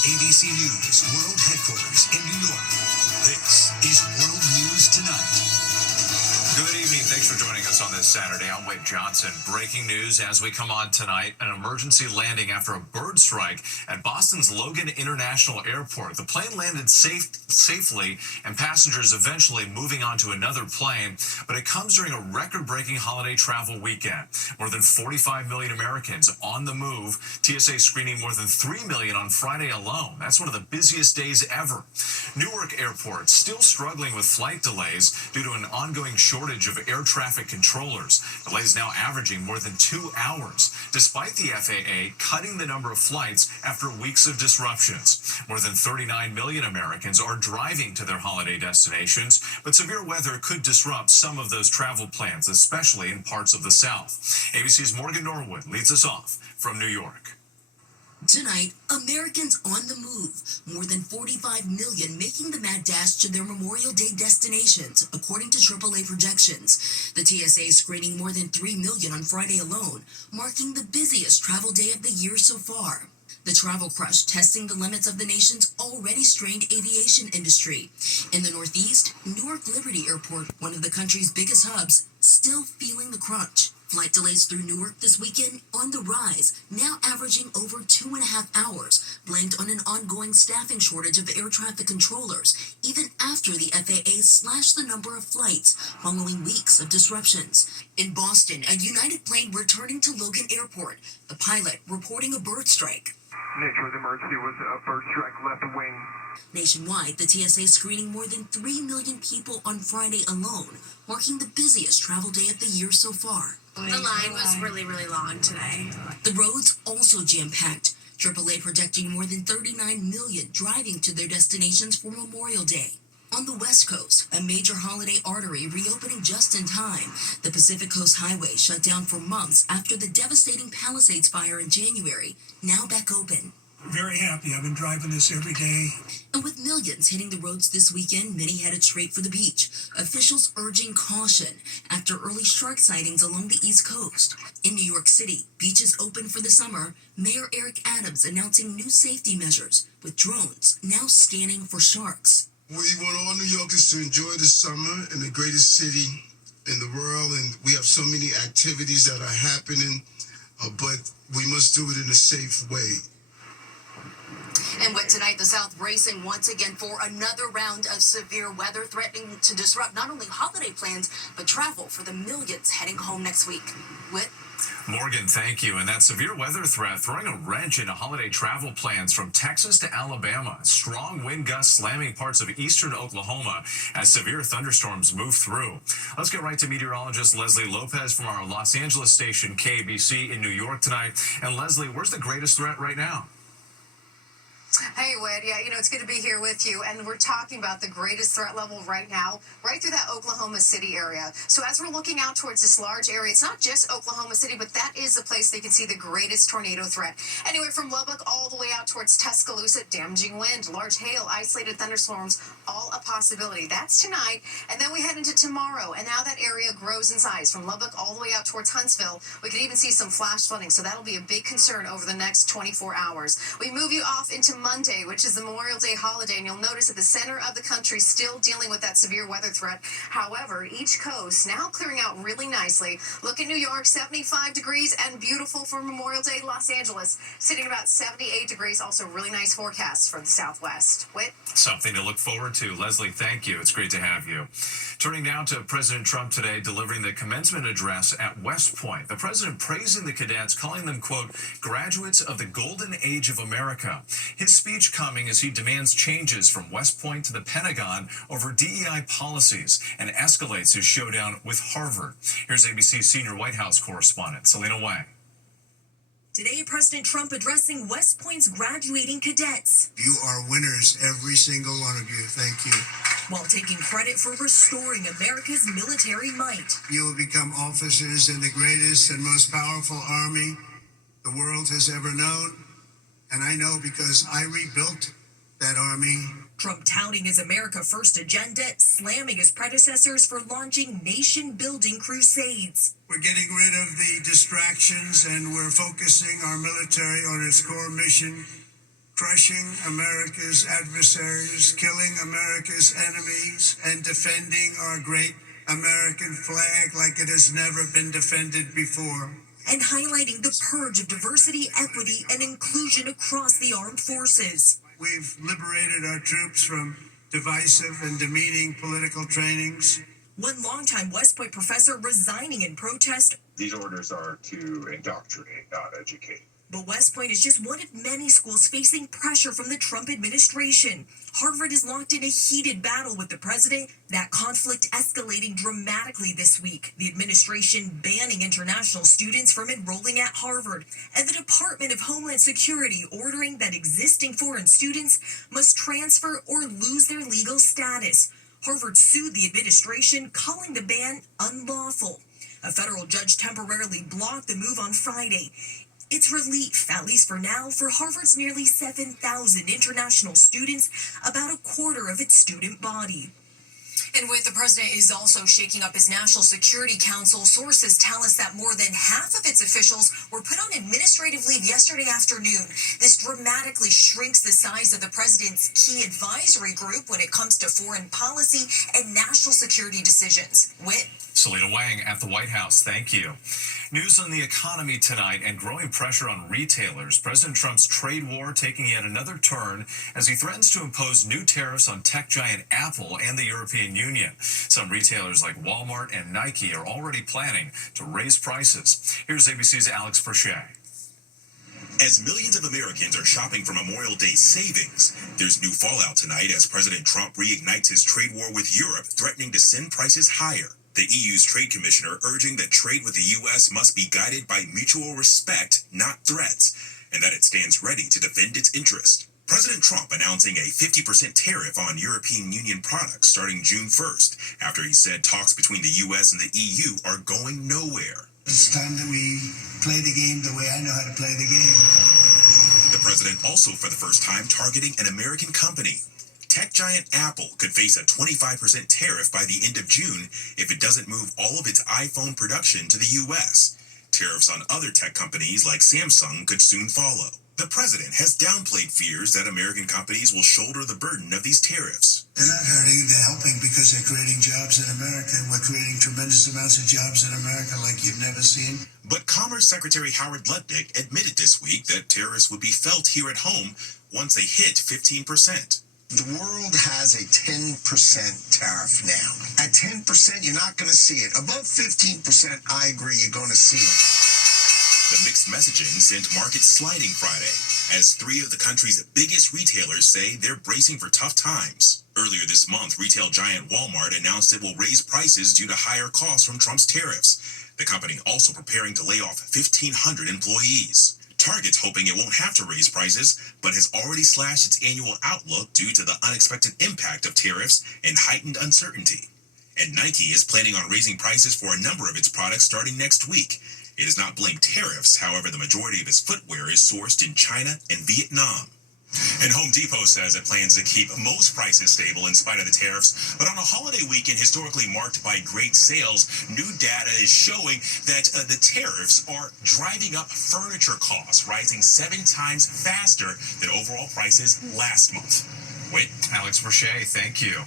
ABC News World Headquarters in New York. This is World News Tonight. Good evening. Thanks for joining us on this Saturday. I'm Wade Johnson. Breaking news as we come on tonight. An emergency landing after a bird strike at Boston's Logan International Airport. The plane landed safely and passengers eventually moving on to another plane. But it comes during a record-breaking holiday travel weekend. More than 45 million Americans on the move. TSA screening more than 3 million on Friday alone. That's one of the busiest days ever. Newark Airport still struggling with flight delays due to an ongoing shortage of air traffic controllers. Delays now averaging more than 2 hours, despite the FAA cutting the number of flights after weeks of disruptions. More than 39 million Americans are driving to their holiday destinations, but severe weather could disrupt some of those travel plans, especially in parts of the South. ABC's Morgan Norwood leads us off from New York. Tonight, Americans on the move. More than 45 million making the mad dash to their Memorial Day destinations, according to AAA projections. The TSA screening more than 3 million on Friday alone, marking the busiest travel day of the year so far. The travel crush testing the limits of the nation's already strained aviation industry. In the Northeast, Newark Liberty Airport, one of the country's biggest hubs, still feeling the crunch. Flight delays through Newark this weekend on the rise, now averaging over 2.5 hours, blamed on an ongoing staffing shortage of air traffic controllers, even after the FAA slashed the number of flights following weeks of disruptions. In Boston, a United plane returning to Logan Airport, the pilot reporting a bird strike. Nature of the emergency was a bird strike left wing. Nationwide, the TSA screening more than 3 million people on Friday alone, marking the busiest travel day of the year so far. The line was really, really long today. The roads also jam-packed. AAA projecting more than 39 million driving to their destinations for Memorial Day. On the West Coast, a major holiday artery reopening just in time. The Pacific Coast Highway shut down for months after the devastating Palisades fire in January, now back open. Very happy. I've been driving this every day. And with millions hitting the roads this weekend, many headed straight for the beach. Officials urging caution after early shark sightings along the East Coast. In New York City, beaches open for the summer. Mayor Eric Adams announcing new safety measures, with drones now scanning for sharks. We want all New Yorkers to enjoy the summer in the greatest city in the world, and we have so many activities that are happening, but we must do it in a safe way. And with tonight, the South bracing once again for another round of severe weather threatening to disrupt not only holiday plans, but travel for the millions heading home next week. Morgan, thank you. And that severe weather threat throwing a wrench into holiday travel plans from Texas to Alabama. Strong wind gusts slamming parts of eastern Oklahoma as severe thunderstorms move through. Let's get right to meteorologist Leslie Lopez from our Los Angeles station KABC in New York tonight. And Leslie, where's the greatest threat right now? Hey, Wade. Yeah, it's good to be here with you. And we're talking about the greatest threat level right now, right through that Oklahoma City area. So as we're looking out towards this large area, it's not just Oklahoma City, but that is the place they can see the greatest tornado threat. Anyway, from Lubbock all the way out towards Tuscaloosa, damaging wind, large hail, isolated thunderstorms, all a possibility. That's tonight. And then we head into tomorrow. And now that area grows in size. From Lubbock all the way out towards Huntsville, we could even see some flash flooding. So that'll be a big concern over the next 24 hours. We move you off into Monday, which is the Memorial Day holiday, and you'll notice that the center of the country still dealing with that severe weather threat. However, each coast now clearing out really nicely. Look at New York, 75 degrees and beautiful for Memorial Day. Los Angeles sitting about 78 degrees. Also really nice forecasts for the Southwest. Whit? Something to look forward to. Leslie, thank you. It's great to have you. Turning now to President Trump today delivering the commencement address at West Point. The president praising the cadets, calling them, quote, graduates of the golden age of America. His speech coming as he demands changes from West Point to the Pentagon over DEI policies and escalates his showdown with Harvard. Here's ABC's senior White House correspondent, Selena Wang. Today, President Trump addressing West Point's graduating cadets. You are winners, every single one of you. Thank you. While taking credit for restoring America's military might. You will become officers in the greatest and most powerful army the world has ever known. And I know because I rebuilt that army. Trump touting his America First agenda, slamming his predecessors for launching nation-building crusades. We're getting rid of the distractions and we're focusing our military on its core mission, crushing America's adversaries, killing America's enemies, and defending our great American flag like it has never been defended before. And highlighting the purge of diversity, equity, and inclusion across the armed forces. We've liberated our troops from divisive and demeaning political trainings. One longtime West Point professor resigning in protest. These orders are to indoctrinate, not educate. But West Point is just one of many schools facing pressure from the Trump administration. Harvard is locked in a heated battle with the president, that conflict escalating dramatically this week. The administration banning international students from enrolling at Harvard, and the Department of Homeland Security ordering that existing foreign students must transfer or lose their legal status. Harvard sued the administration, calling the ban unlawful. A federal judge temporarily blocked the move on Friday. It's relief, at least for now, for Harvard's nearly 7,000 international students, about a quarter of its student body. And with the president is also shaking up his National Security Council, sources tell us that more than half of its officials were put on administrative leave yesterday afternoon. This dramatically shrinks the size of the president's key advisory group when it comes to foreign policy and national security decisions. Whit? Selena Wang at the White House, thank you. News on the economy tonight and growing pressure on retailers. President Trump's trade war taking yet another turn as he threatens to impose new tariffs on tech giant Apple and the European Union. Some retailers like Walmart and Nike are already planning to raise prices. Here's ABC's Alex Perchet. As millions of Americans are shopping for Memorial Day savings, there's new fallout tonight as President Trump reignites his trade war with Europe, threatening to send prices higher. The EU's trade commissioner urging that trade with the U.S. must be guided by mutual respect, not threats, and that it stands ready to defend its interest. President Trump announcing a 50% tariff on European Union products starting June 1st, after he said talks between the U.S. and the EU are going nowhere. It's time that we play the game the way I know how to play the game. The president also for the first time targeting an American company. Tech giant Apple could face a 25% tariff by the end of June if it doesn't move all of its iPhone production to the U.S. Tariffs on other tech companies like Samsung could soon follow. The president has downplayed fears that American companies will shoulder the burden of these tariffs. They're not hurting, they're helping because they're creating jobs in America, and we're creating tremendous amounts of jobs in America like you've never seen. But Commerce Secretary Howard Lutnick admitted this week that tariffs would be felt here at home once they hit 15%. The world has a 10% tariff now. At 10%, you're not going to see it. Above 15%, I agree, you're going to see it. The mixed messaging sent markets sliding Friday, as 3 of the country's biggest retailers say they're bracing for tough times. Earlier this month, retail giant Walmart announced it will raise prices due to higher costs from Trump's tariffs. The company also preparing to lay off 1,500 employees. Target's hoping it won't have to raise prices, but has already slashed its annual outlook due to the unexpected impact of tariffs and heightened uncertainty. And Nike is planning on raising prices for a number of its products starting next week. It has not blamed tariffs, however, the majority of its footwear is sourced in China and Vietnam. And Home Depot says it plans to keep most prices stable in spite of the tariffs. But on a holiday weekend historically marked by great sales, new data is showing that the tariffs are driving up furniture costs, rising 7 times faster than overall prices last month. Wait, Alex Perchet, thank you.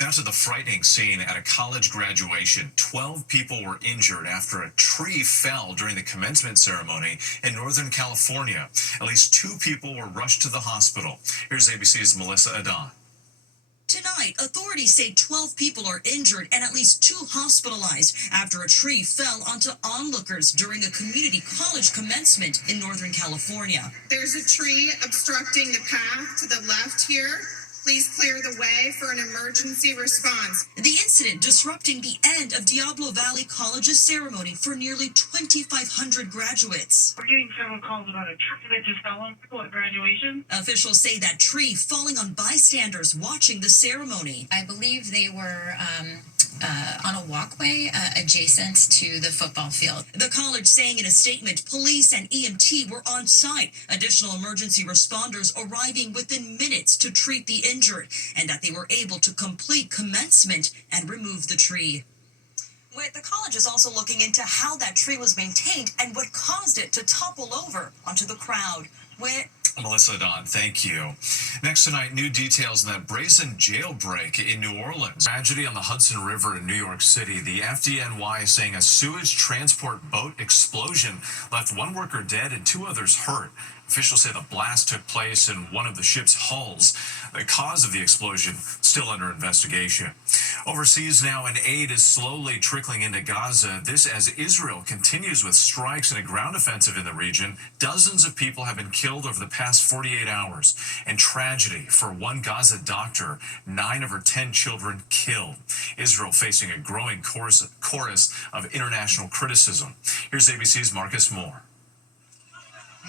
Now to the frightening scene at a college graduation. 12 people were injured after a tree fell during the commencement ceremony in Northern California. At least 2 people were rushed to the hospital. Here's ABC's Melissa Adan. Tonight, authorities say 12 people are injured and at least 2 hospitalized after a tree fell onto onlookers during a community college commencement in Northern California. There's a tree obstructing the path to the left here. Please clear the way for an emergency response. The incident disrupting the end of Diablo Valley College's ceremony for nearly 2,500 graduates. We're getting several calls about a tree that just fell on people at graduation. Officials say that tree falling on bystanders watching the ceremony. I believe they were on a walkway adjacent to the football field. The college saying in a statement, police and EMT were on site, additional emergency responders arriving within minutes to treat the injured, and that they were able to complete commencement and remove the tree. The college is also looking into how that tree was maintained and what caused it to topple over onto the crowd. Melissa Don, thank you. Next tonight, new details on that brazen jailbreak in New Orleans. Tragedy on the Hudson River in New York City. The FDNY is saying a sewage transport boat explosion left one worker dead and 2 others hurt. Officials say the blast took place in one of the ship's hulls. The cause of the explosion still under investigation. Overseas now, and aid is slowly trickling into Gaza. This as Israel continues with strikes and a ground offensive in the region. Dozens of people have been killed over the past 48 hours. And tragedy for one Gaza doctor, 9 of her 10 children killed. Israel facing a growing chorus of international criticism. Here's ABC's Marcus Moore.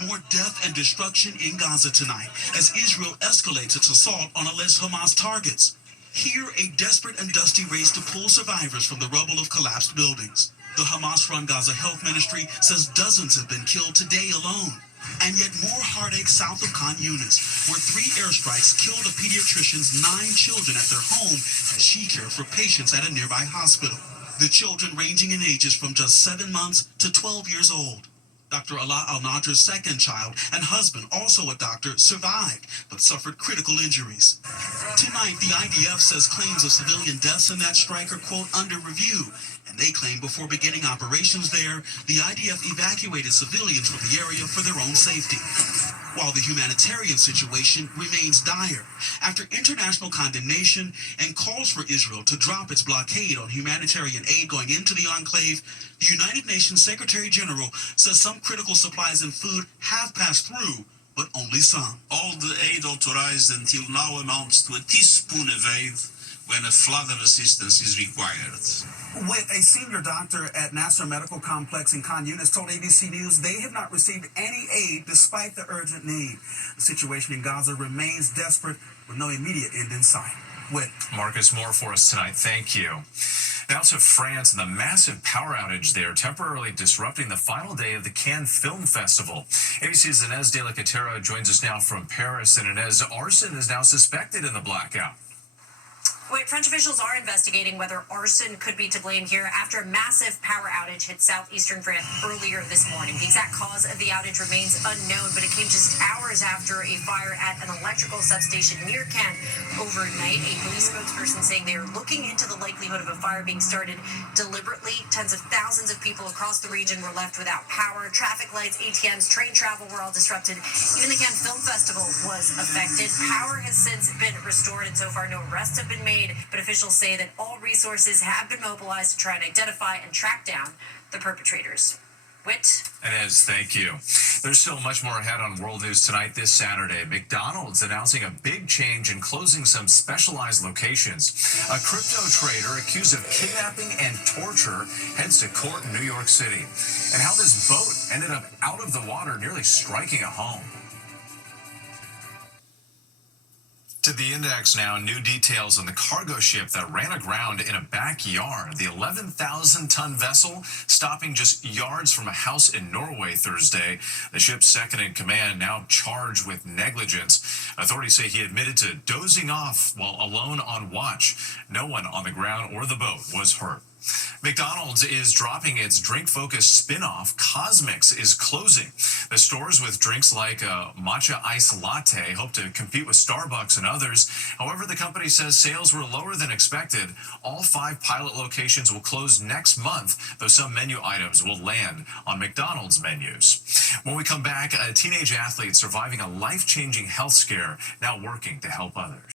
More death and destruction in Gaza tonight as Israel escalates its assault on alleged Hamas targets. Here, a desperate and dusty race to pull survivors from the rubble of collapsed buildings. The Hamas-run Gaza Health Ministry says dozens have been killed today alone. And yet more heartache south of Khan Yunis, where 3 airstrikes killed a pediatrician's 9 children at their home as she cared for patients at a nearby hospital. The children ranging in ages from just 7 months to 12 years old. Dr. Alaa Al-Najr's second child and husband, also a doctor, survived, but suffered critical injuries. Tonight, the IDF says claims of civilian deaths in that strike are, quote, under review. And they claim before beginning operations there, the IDF evacuated civilians from the area for their own safety. While the humanitarian situation remains dire after international condemnation and calls for Israel to drop its blockade on humanitarian aid going into the enclave, the United Nations Secretary General says some critical supplies and food have passed through, but only some. All the aid authorized until now amounts to a teaspoon of aid when a flood of assistance is required. A senior doctor at Nasser Medical Complex in Khan Yunis told ABC News they have not received any aid despite the urgent need. The situation in Gaza remains desperate with no immediate end in sight. Marcus Moore for us tonight. Thank you. Now to France and the massive power outage there temporarily disrupting the final day of the Cannes Film Festival. ABC's Inez de la Catera joins us now from Paris. And Inez, arson is now suspected in the blackout. Wait, French officials are investigating whether arson could be to blame here after a massive power outage hit southeastern France earlier this morning. The exact cause of the outage remains unknown, but it came just hours after a fire at an electrical substation near Cannes overnight. A police spokesperson saying they are looking into the likelihood of a fire being started deliberately. Tens of thousands of people across the region were left without power. Traffic lights, ATMs, train travel were all disrupted. Even the Cannes Film Festival was affected. Power has since been restored, and so far no arrests have been made. But officials say that all resources have been mobilized to try and identify and track down the perpetrators. Inez, thank you. There's still much more ahead on World News Tonight this Saturday. McDonald's announcing a big change and closing some specialized locations. A crypto trader accused of kidnapping and torture heads to court in New York City. And how this boat ended up out of the water, nearly striking a home. To the index now, new details on the cargo ship that ran aground in a backyard. The 11,000-ton vessel stopping just yards from a house in Norway Thursday. The ship's second in command now charged with negligence. Authorities say he admitted to dozing off while alone on watch. No one on the ground or the boat was hurt. McDonald's is dropping its drink-focused spin-off. Cosmix is closing. The stores with drinks like a matcha ice latte hope to compete with Starbucks and others. However, the company says sales were lower than expected. All 5 pilot locations will close next month, though some menu items will land on McDonald's menus. When we come back, a teenage athlete surviving a life-changing health scare, now working to help others.